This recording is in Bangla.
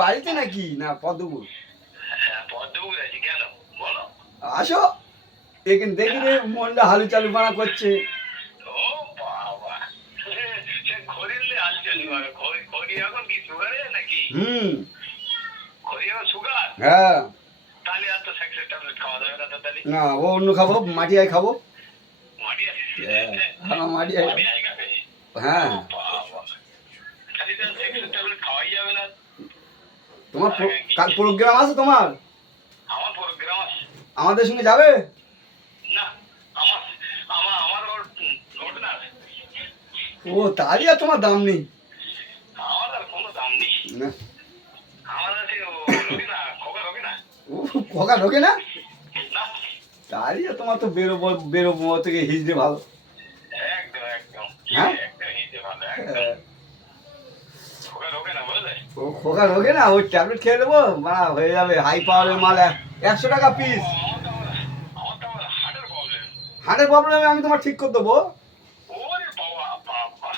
বাড়িতে নাকি না পদ্মপুর? হ্যাঁ, পদ্মপুর আছি, কেন বলো? আসো, এখানে দেখি রে মনটা হালু চালু বানা করছে। ও বাবা, সে খড়িলে হাল চালু হবে। খড়ি এখন কি সুগারে নাকি? খড়ি এখন সুগার? হ্যাঁ। তাহলে আর তো সাকসেস ট্যাবলেট খাওয়া যাবে না তো তাহলে। না, ও অন্য খাবো, মাটি আয় খাবো। মাটি হ্যাঁ, মাটি আয়। মাটি আয় খাবে? হ্যাঁ। ও বাবা, তাহলে তো সাকসেস ট্যাবলেট খাওয়াই যাবে না। তোমার কাল প্রোগ্রাম আছে তোমার? আমার প্রোগ্রাম আছে। আমাদের সঙ্গে যাবে? না, আমার আমার আমার ওর লোড না। ও তারই আর তোমার দাম নেই। আমার আর কোনো দাম নেই। না। আমার আছে ও রবি না, খবর হবে না। ও খোকা ঢোকে না? না, তারই আর তোমার তো বেরোবো থেকে হিজড়ে ভালো। একদম একদম। হ্যাঁ? একদম হিজে ভালো, একদম। হ্যাঁ। খোকা ঢোকে না, বুঝলে? ও খোকা ঢোকে না, ওই ট্যাবলেট খেয়ে দেবো, মারা হয়ে যাবে হাই পাওয়ারের মাল 100 টাকা পিস। আমার তো আবার হার্টের প্রবলেম। হার্টের প্রবলেমে আমি তোমার ঠিক করে দেবো। ওরে বাবা বাবা।